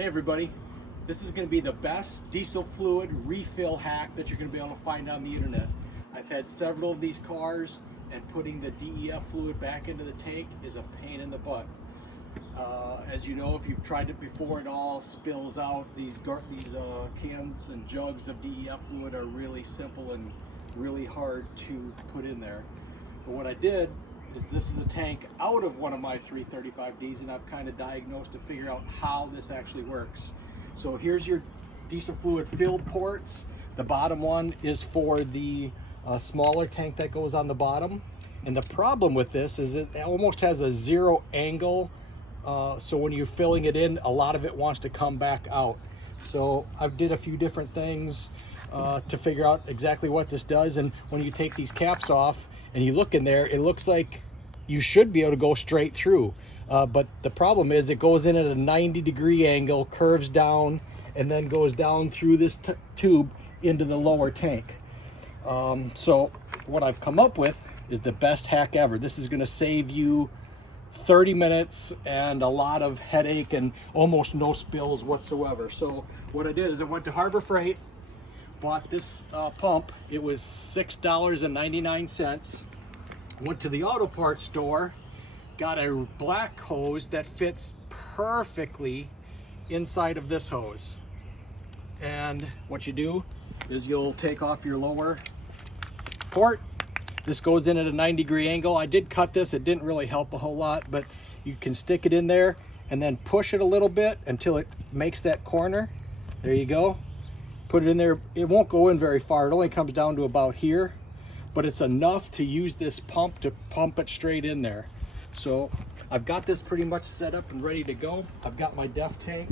Hey everybody, this is going to be the best diesel fluid refill hack that you're going to be able to find on the internet. I've had several of these cars, and putting the DEF fluid back into the tank is a pain in the butt. As you know, if you've tried it before, it all spills out. These cans and jugs of DEF fluid are really simple and really hard to put in there. But what I did is, this is a tank out of one of my 335Ds, and I've kind of diagnosed to figure out how this actually works. So here's your diesel fluid fill ports. The bottom one is for the smaller tank that goes on the bottom. And the problem with this is it almost has a zero angle. So when you're filling it in, a lot of it wants to come back out. So I've did a few different things to figure out exactly what this does. And when you take these caps off and you look in there, it looks like you should be able to go straight through. But the problem is it goes in at a 90-degree angle, curves down, and then goes down through this tube into the lower tank. So what I've come up with is the best hack ever. This is going to save you 30 minutes and a lot of headache and almost no spills whatsoever. So what I did is I went to Harbor Freight, bought this pump. It was $6.99. Went to the auto parts store, got a black hose that fits perfectly inside of this hose. And what you do is you'll take off your lower port. This goes in at a 90-degree angle. I did cut this, it didn't really help a whole lot, but you can stick it in there and then push it a little bit until it makes that corner. There you go. Put it in there. It won't go in very far. It only comes down to about here, but it's enough to use this pump to pump it straight in there. So I've got this pretty much set up and ready to go. I've got my DEF tank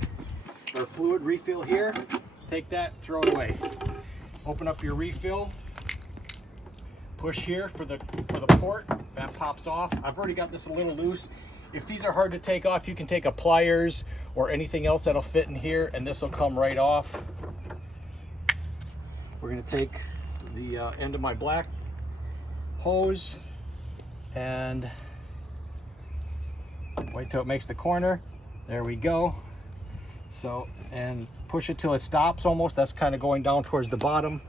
or fluid refill here. Take that, throw it away. Open up your refill. Push here for the port. That pops off. I've already got this a little loose. If these are hard to take off, you can take a pliers or anything else that'll fit in here, and this will come right off. We're going to take the end of my black hose and wait till it makes the corner. There we go. So, and push it till it stops almost. That's kind of going down towards the bottom.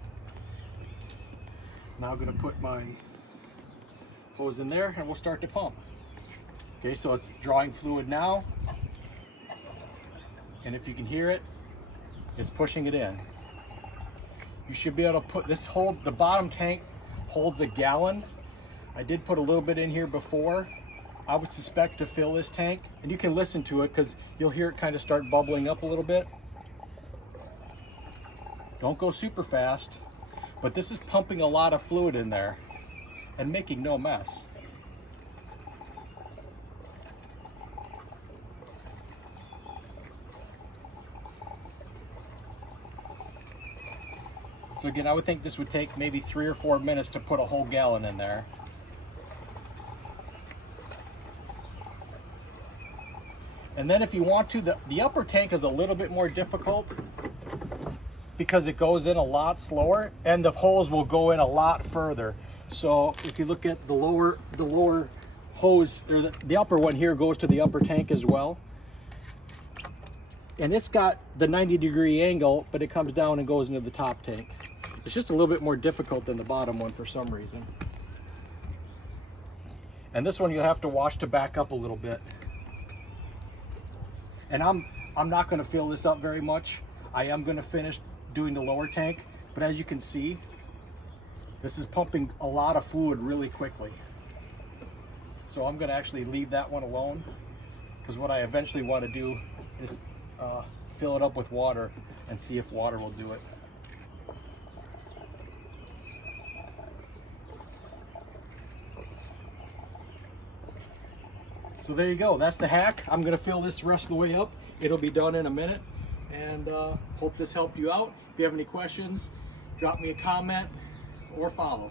Now I'm going to put my hose in there and we'll start to pump. Okay, so it's drawing fluid now. And if you can hear it, it's pushing it in. You should be able to put this the bottom tank holds a gallon. I did put a little bit in here before. I would suspect to fill this tank, and you can listen to it because you'll hear it kind of start bubbling up a little bit. Don't go super fast, but this is pumping a lot of fluid in there and making no mess. So again, I would think this would take maybe 3 or 4 minutes to put a whole gallon in there. And then if you want to, the upper tank is a little bit more difficult because it goes in a lot slower and the holes will go in a lot further. So if you look at the lower hose, the upper one here goes to the upper tank as well. And it's got the 90-degree angle, but it comes down and goes into the top tank. It's just a little bit more difficult than the bottom one for some reason. And this one you'll have to watch to back up a little bit. And I'm not going to fill this up very much. I am going to finish doing the lower tank, but as you can see, this is pumping a lot of fluid really quickly. So I'm going to actually leave that one alone, because what I eventually want to do is fill it up with water and see if water will do it. So there you go, that's the hack. I'm gonna fill this rest of the way up. It'll be done in a minute, and hope this helped you out. If you have any questions, drop me a comment or follow.